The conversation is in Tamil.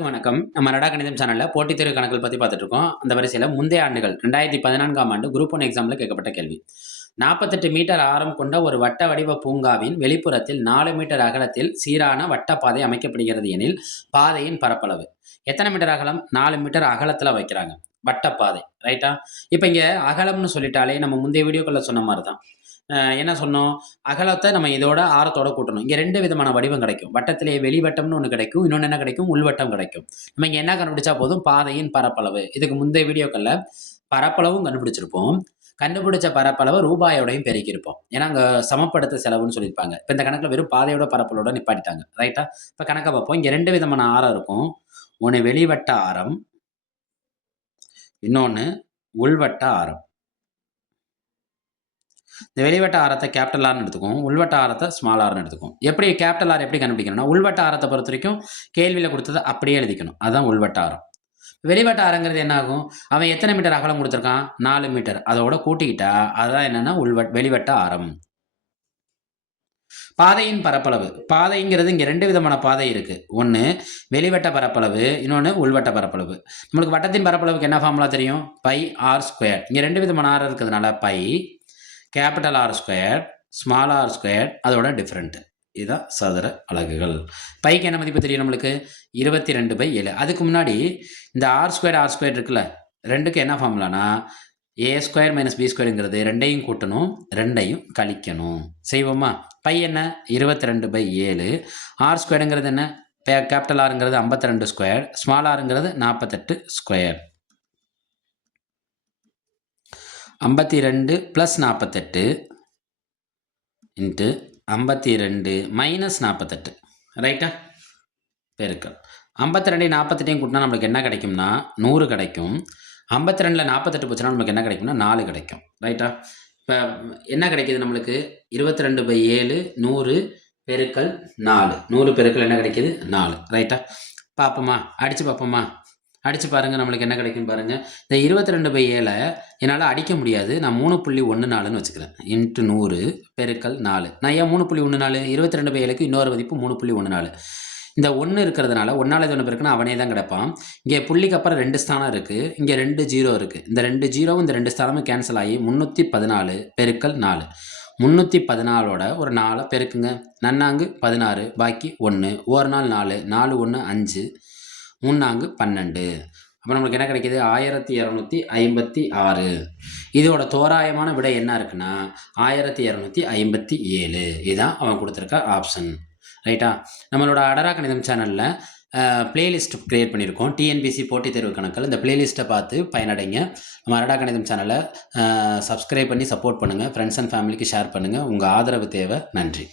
அனைவருக்கும் வணக்கம். நம்ம ரடா கணிதம் சேனல்ல போட்டித் தேர்வு கணக்குகள் பத்தி பார்த்துட்டு இருக்கோம். அந்த வரிசையில முந்தைய ஆண்டுகள் 2014ஆம் ஆண்டு குரூப் 1 எக்ஸாம்ல கேட்கப்பட்ட கேள்வி. 48 மீட்டர் ஆரம் கொண்ட ஒரு வட்ட வடிவ பூங்காவின் வெளிப்புறத்தில் 4 மீட்டர் அகலத்தில் சீரான வட்டப்பாதை அமைக்கப்படுகிறது எனில் பாதையின் பரப்பளவு எத்தனை மீட்டர் அகலம்? 4 மீட்டர் அகலத்துல வைக்கிறாங்க. வட்டப்பாதை ரைட்டா? இப்ப இங்க அகலம்னு சொல்லிட்டாலே நம்ம முந்தைய வீடியோக்கள்ல சொன்ன மாதிரி தான். என்ன சொன்னோம்? அகலத்தை நம்ம இதோட ஆரத்தோட கூட்டணும். இங்க 2 விதமான வடிவம் கிடைக்கும். வட்டத்திலேயே வெளிவட்டம்னு ஒண்ணு கிடைக்கும். இன்னொன்னு என்ன கிடைக்கும்? உள்வட்டம் கிடைக்கும். நம்ம இங்க என்ன கண்டுபிடிச்சா போதும்? பாதையின் பரப்பளவு. இதுக்கு முந்தைய வீடியோக்கள்ல பரப்பளவும் கண்டுபிடிச்சிருப்போம். கண்டுபிடிச்ச பரப்பளவு ரூபாயோடையும் பெருக்கியிருப்போம். ஏன்னா அங்க சமப்படுத்த செலவுன்னு சொல்லியிருப்பாங்க. இப்ப இந்த கணக்குல வெறும் பாதையோட பரப்பளவோட நிப்பாட்டிட்டாங்க. ரைட்டா? இப்ப கணக்க பார்ப்போம். இங்க 2 விதமான ஆரம் இருக்கும். ஒண்ணு வெளிவட்ட ஆரம், இன்னொன்னு உள்வட்ட ஆரம். இந்த வெளிவட்ட ஆரத்தை கேபிட்டல் ஆர்னு எடுத்துக்கும், உள்வட்ட ஆரத்தை ஸ்மால் ஆர்னு எடுத்துக்கும். எப்படி கேபிட்டல் ஆர் எப்படி கண்டுபிடிக்கணும்னா, உள்வட்ட ஆரத்தை பொறுத்த வரைக்கும் கேள்வியில் கொடுத்ததை அப்படியே எழுதிக்கணும். அதுதான் உள்வட்ட ஆரம். வெளிவட்ட ஆரங்கிறது என்ன ஆகும்? அவன் எத்தனை மீட்டர் அகலம் கொடுத்துருக்கான்? 4 மீட்டர். அதோட கூட்டிக்கிட்டா அதுதான் என்னன்னா வெளிவட்ட ஆரம். பாதையின் பரப்பளவு. பாதைங்கிறது இங்கே 2 விதமான பாதை இருக்கு. ஒன்று வெளிவட்ட பரப்பளவு, இன்னொன்று உள்வட்ட பரப்பளவு. நம்மளுக்கு வட்டத்தின் பரப்பளவுக்கு என்ன ஃபார்முலா தெரியும்? Pi r square. இங்கே 2 விதமான ஆர் இருக்கிறதுனால pi capital r square, small r square, அதோட டிஃப்ரெண்ட். இதுதான் சதுர அலகுகள். பைக்கு என்ன மதிப்பு தெரியும் நம்மளுக்கு? 22/7. அதுக்கு முன்னாடி இந்த ஆர் ஸ்கொயர் இருக்குல்ல, ரெண்டுக்கு என்ன ஃபார்முலானா ஏ ஸ்கொயர் மைனஸ் பி ஸ்கொயருங்கிறது 2ஐயும் கூட்டணும், 2ஐயும் கழிக்கணும். செய்வோமா? பை என்ன? 22/7. ஆர் ஸ்கொயருங்கிறது என்ன? கேபிட்டல் ஆருங்கிறது 52 ஸ்கொயர், ஸ்மால் ஆருங்கிறது 48 ஸ்கொயர். 52 + 48 இன்ட்டு 52 - 48 ரைட்டா? பெருக்கல் 52 48 கூட்டினா நம்மளுக்கு என்ன கிடைக்கும்னா 100 கிடைக்கும். 52ல் 48 போச்சுன்னா நமக்கு என்ன கிடைக்கும்னா 4 கிடைக்கும். ரைட்டா? இப்போ என்ன கிடைக்கிது நம்மளுக்கு? 22/7 100 பெருக்கல் 4. 100 பெருக்கல் என்ன கிடைக்கிது? 4. ரைட்டா? பார்ப்போமா? அடித்து பார்ப்போமா? அடித்து பாருங்கள், நம்மளுக்கு என்ன கிடைக்கும் பாருங்கள். இந்த 22/7 என்னால் அடிக்க முடியாது. நான் 3.14ன்னு வச்சுக்கிறேன். இன்ட்டு 100 பெருக்கல் 4. நான் ஏன் 3.14? 22/7க்கு இன்னொரு மதிப்பு 3.14. இந்த 1 இருக்கிறதுனால 1ஆல் இது 1 பெருக்குன்னா அவனே தான் கிடப்பான். இங்கே புள்ளிக்கு அப்புறம் 2 ஸ்தானம் இருக்குது, இங்கே 2 0 இருக்குது. இந்த 2 0வும் இந்த 2 ஸ்தானமும் கேன்சல் ஆகி 314 பெருக்கல் 4. 314ஓட ஒரு 4 பெருக்குங்க. நன்னாங்கு 16, பாக்கி 1. ஒரு நாள் 4, 4 1 5, 3 12. அப்போ நம்மளுக்கு என்ன கிடைக்கிது? 1256. இதோட தோராயமான விடை என்ன இருக்குன்னா 1257. இதுதான் அவன் கொடுத்துருக்க ஆப்ஷன். ரைட்டா? நம்மளோட அடரா கணிதம் சேனலில் பிளேலிஸ்ட் க்ரியேட் பண்ணியிருக்கோம். டிஎன்பிசி போட்டித் தேர்வு கணக்கில் இந்த பிளேலிஸ்ட்டை பார்த்து பயனடைங்க. நம்ம அடரா கணிதம் சேனலை சப்ஸ்கிரைப் பண்ணி சப்போர்ட் பண்ணுங்கள். ஃப்ரெண்ட்ஸ் அண்ட் ஃபேமிலிக்கு ஷேர் பண்ணுங்கள். உங்கள் ஆதரவு தேவை. நன்றி.